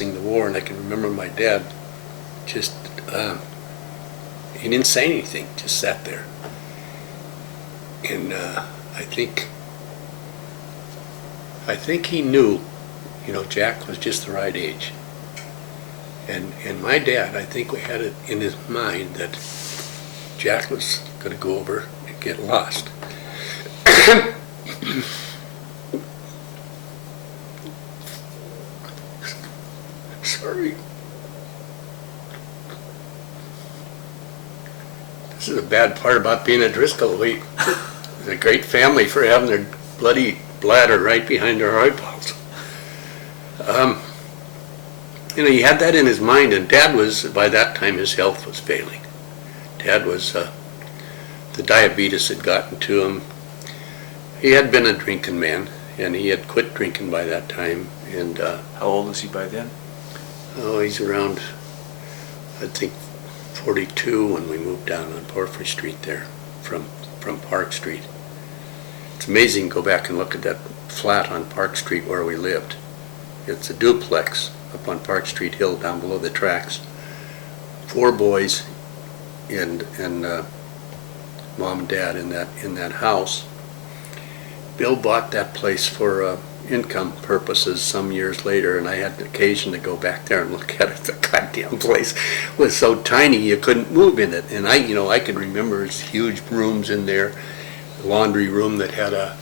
announcing the war, and I can remember my dad just, he didn't say anything, just sat there. And I think he knew, Jack was just the right age. And my dad, I think we had it in his mind that Jack was going to go over and get lost. Sorry. This is a bad part about being a Driscoll. It's a great family for having their bloody bladder right behind their eyeballs. He had that in his mind, and Dad was, by that time, his health was failing. Dad was, the diabetes had gotten to him. He had been a drinking man, and he had quit drinking by that time. And how old was he by then? Oh, he's around, I think, 42 when we moved down on Porphyry Street there from Park Street. It's amazing to go back and look at that flat on Park Street where we lived. It's a duplex up on Park Street Hill down below the tracks. 4 boys and Mom and Dad in that house. Bill bought that place for income purposes some years later, and I had the occasion to go back there and look at it. The goddamn place was so tiny you couldn't move in it. And I could remember his huge rooms in there, a laundry room that had a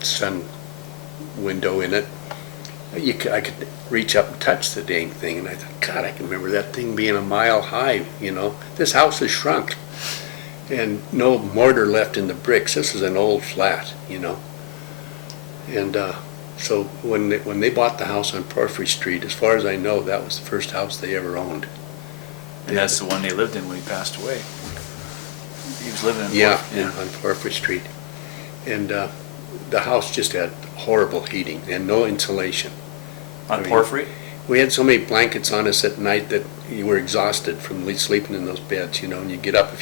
sun window in it. I could reach up and touch the dang thing, and I thought, God, I can remember that thing being a mile high. This house has shrunk, and no mortar left in the bricks. This is an old flat, And so when they bought the house on Porphyry Street, as far as I know, that was the first house they ever owned. And that's the one they lived in when he passed away. He was living in on Porphyry Street. And the house just had horrible heating and no insulation. On Porphyry? We had so many blankets on us at night that you were exhausted from sleeping in those beds, and you get up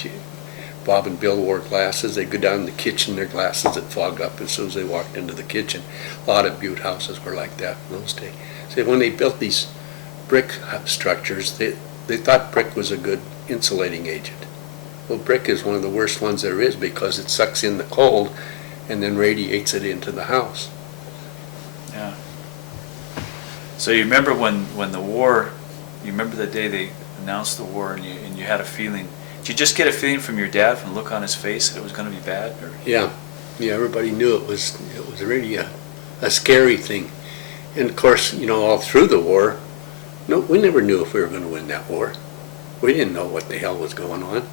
Bob and Bill wore glasses. They'd go down in the kitchen, their glasses would fog up as soon as they walked into the kitchen. A lot of Butte houses were like that in those days. So when they built these brick structures, they thought brick was a good insulating agent. Well, brick is one of the worst ones there is because it sucks in the cold and then radiates it into the house. Yeah. So you remember when the war, you remember the day they announced the war and you had a feeling. Did you just get a feeling from your dad, from the look on his face, that it was going to be bad? Or? Yeah, everybody knew it was really a scary thing. And of course, all through the war, we never knew if we were going to win that war. We didn't know what the hell was going on.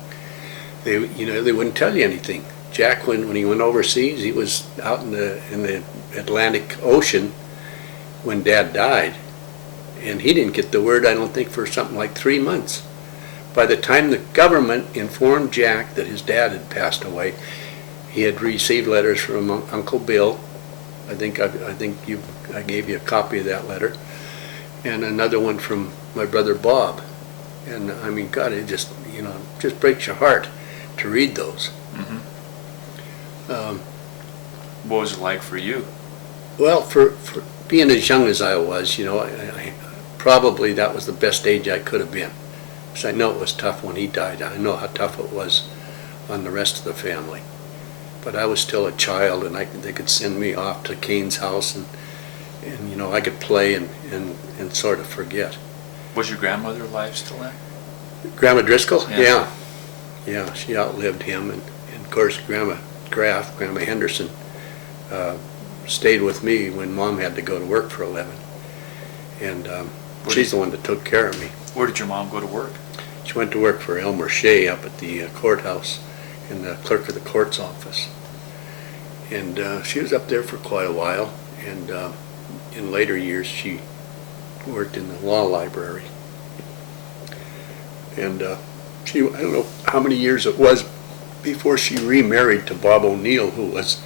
They wouldn't tell you anything. Jack, when he went overseas, he was out in the Atlantic Ocean when Dad died, and he didn't get the word, I don't think, for something like 3 months. By the time the government informed Jack that his dad had passed away, he had received letters from Uncle Bill. I think I gave you a copy of that letter, and another one from my brother Bob. And I mean, God, it just breaks your heart to read those. Mm-hmm. What was it like for you? Well, for being as young as I was, I probably that was the best age I could have been. Because I know it was tough when he died. I know how tough it was on the rest of the family. But I was still a child, and they could send me off to Kane's house, and I could play and sort of forget. Was your grandmother alive still then? Grandma Driscoll? Yeah. Yeah, she outlived him, and of course Grandma Henderson, stayed with me when Mom had to go to work for a living. And she's the one that took care of me. Where did your mom go to work? She went to work for Elmer Shea up at the courthouse in the clerk of the court's office. And she was up there for quite a while, and in later years she worked in the law library. And I don't know how many years it was before she remarried to Bob O'Neill, who was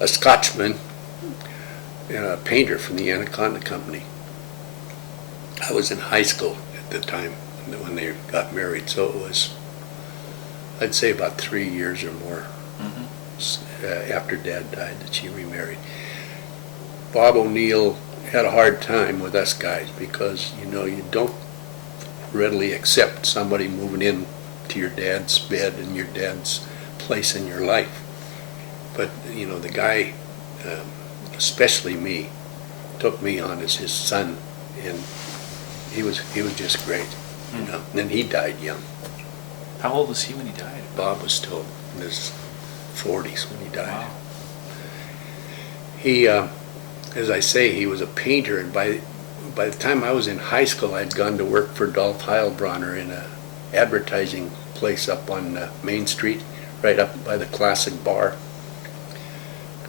a Scotchman and a painter from the Anaconda Company. I was in high school at the time when they got married, so it was, I'd say, about 3 years or more after Dad died that she remarried. Bob O'Neill had a hard time with us guys because, you know, you don't readily accept somebody moving in to your dad's bed and your dad's place in your life. But, you know, the guy, especially me, took me on as his son, and he was just great, you know. And then he died young. How old was he when he died? Bob was still in his 40s when he died. Wow. He, as I say, he was a painter, and by the time I was in high school, I'd gone to work for Dolph Heilbrenner in a advertising place up on Main Street, right up by the Classic Bar.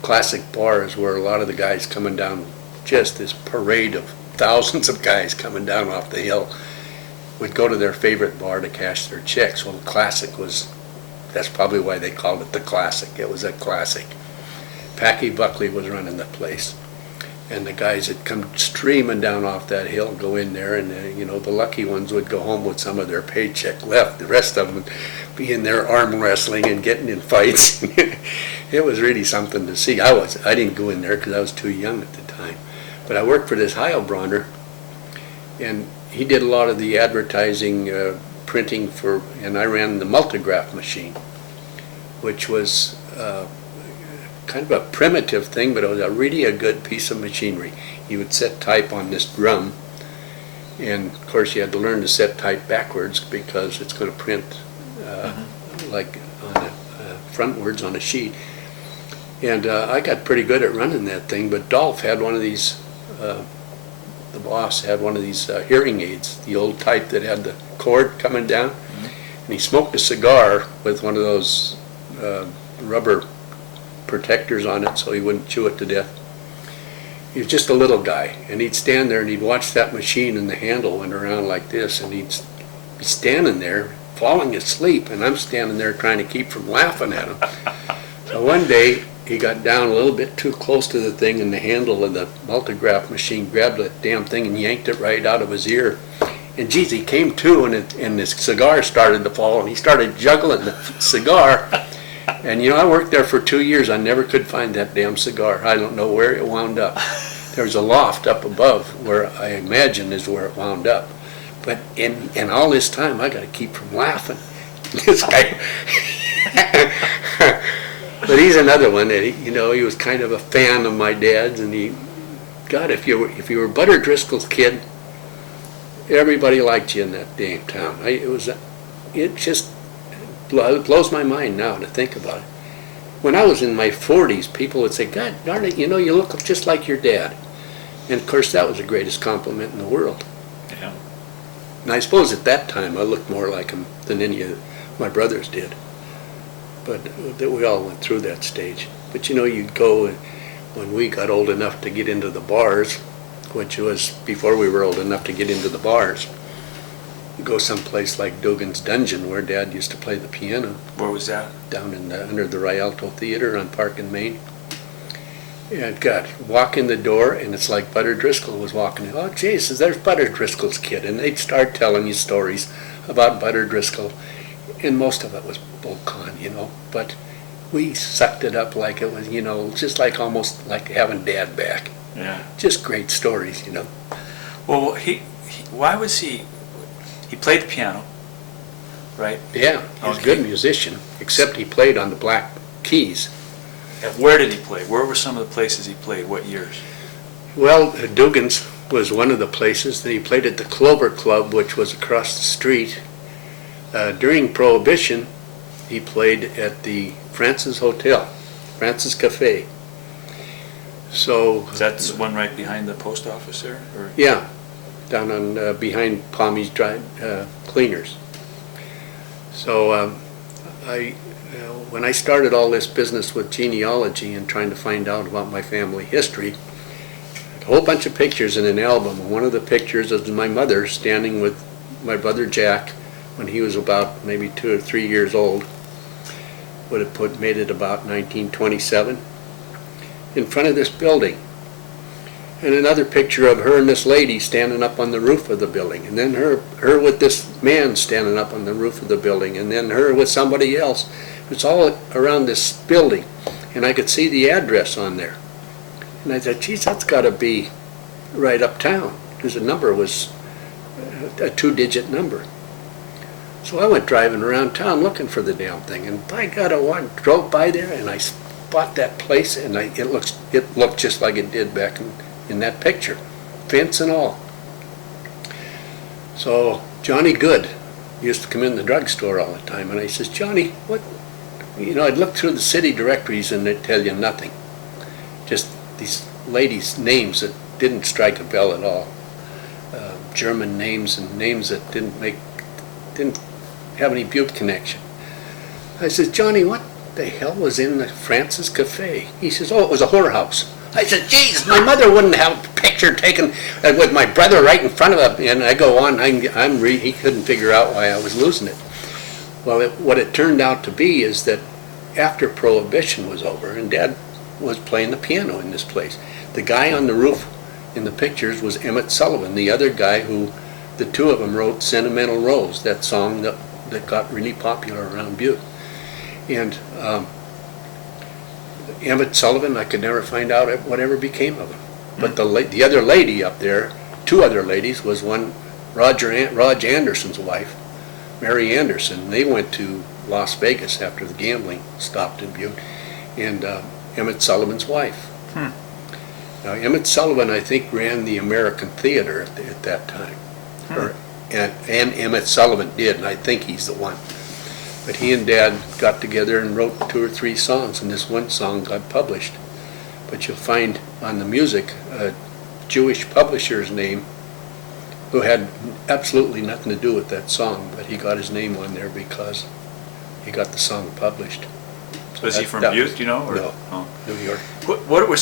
Classic Bar is where a lot of the guys coming down, just this parade of thousands of guys coming down off the hill, would go to their favorite bar to cash their checks. Well, the Classic was, that's probably why they called it the Classic. It was a classic. Packy Buckley was running the place. And the guys that come streaming down off that hill go in there, and you know, the lucky ones would go home with some of their paycheck left. The rest of them would be in there arm wrestling and getting in fights. It was really something to see. I didn't go in there because I was too young at the time. But I worked for this Heilbrenner, and he did a lot of the advertising, printing for, and I ran the multigraph machine, which was kind of a primitive thing, but it was really a good piece of machinery. You would set type on this drum, and of course you had to learn to set type backwards because it's going to print like on frontwards on a sheet. And I got pretty good at running that thing, but Dolph had one of these, the boss had one of these hearing aids, the old type that had the cord coming down, and he smoked a cigar with one of those rubber protectors on it so he wouldn't chew it to death. He was just a little guy, and he'd stand there and he'd watch that machine, and the handle went around like this, and he'd be standing there falling asleep, and I'm standing there trying to keep from laughing at him. So one day he got down a little bit too close to the thing, and the handle of the multigraph machine grabbed that damn thing and yanked it right out of his ear. And geez, he came to, and his cigar started to fall, and he started juggling the cigar. And you know, I worked there for 2 years. I never could find that damn cigar. I don't know where it wound up. There was a loft up above where I imagine is where it wound up. But in all this time, I got to keep from laughing. This guy. But he's another one that he was kind of a fan of my dad's, and God, if you were Butter Driscoll's kid, everybody liked you in that damn town. It just blows my mind now to think about it. When I was in my 40s, people would say, God darn it, you look just like your dad. And of course, that was the greatest compliment in the world. Yeah. And I suppose at that time, I looked more like him than any of my brothers did. But we all went through that stage. But you'd go, when we got old enough to get into the bars, which was before we were old enough to get into the bars, go someplace like Dugan's Dungeon, where Dad used to play the piano. Where was that? Down under the Rialto Theater on Park and Main. And God, walk in the door, and it's like Butter Driscoll was walking in. Oh, Jesus, there's Butter Driscoll's kid. And they'd start telling you stories about Butter Driscoll, and most of it was bull con, But we sucked it up like it was, just like almost like having Dad back. Yeah. Just great stories, Well, why was he played the piano, right? Yeah, he was a good musician, except he played on the black keys. And where did he play? Where were some of the places he played? What years? Well, Dugan's was one of the places. Then he played at the Clover Club, which was across the street. During Prohibition, he played at the Francis Hotel, Francis Cafe. So That's one right behind the post office there? Or? Yeah, down on behind Palmy's Dry Cleaners. So when I started all this business with genealogy and trying to find out about my family history, a whole bunch of pictures in an album. And one of the pictures is my mother standing with my brother Jack when he was about maybe 2 or 3 years old. Would have made it about 1927, in front of this building. And another picture of her and this lady standing up on the roof of the building, and then her with this man standing up on the roof of the building, and then her with somebody else. It's all around this building, and I could see the address on there. And I thought, geez, that's got to be right uptown, because the number was a 2-digit number. So I went driving around town looking for the damn thing, and by God, I drove by there and I spot that place, and it looked just like it did back in that picture, fence and all. So Johnny Good used to come in the drugstore all the time, and I says, Johnny, what? You know, I'd look through the city directories and they'd tell you nothing. Just these ladies' names that didn't strike a bell at all. German names and names that didn't have any Butte connection. I says, Johnny, what the hell was in the Francis Cafe? He says, oh, it was a whorehouse. I said, geez, my mother wouldn't have a picture taken with my brother right in front of him. And I go on, he couldn't figure out why I was losing it. Well, what it turned out to be is that after Prohibition was over, and Dad was playing the piano in this place, the guy on the roof in the pictures was Emmet Sullivan, the other guy who, the two of them wrote Sentimental Rose, that song that got really popular around Butte. And Emmet Sullivan, I could never find out whatever became of him. But the other lady up there, two other ladies, was one, Rog Anderson's wife, Mary Anderson. They went to Las Vegas after the gambling stopped in Butte, and Emmet Sullivan's wife. Now, Emmet Sullivan, I think, ran the American Theater at that time. And Emmet Sullivan did, and I think he's the one. But he and Dad got together and wrote 2 or 3 songs, and this one song got published. But you'll find on the music a Jewish publisher's name who had absolutely nothing to do with that song, but he got his name on there because he got the song published. Was he from Butte, do you know? Or? No, Oh. New York. What were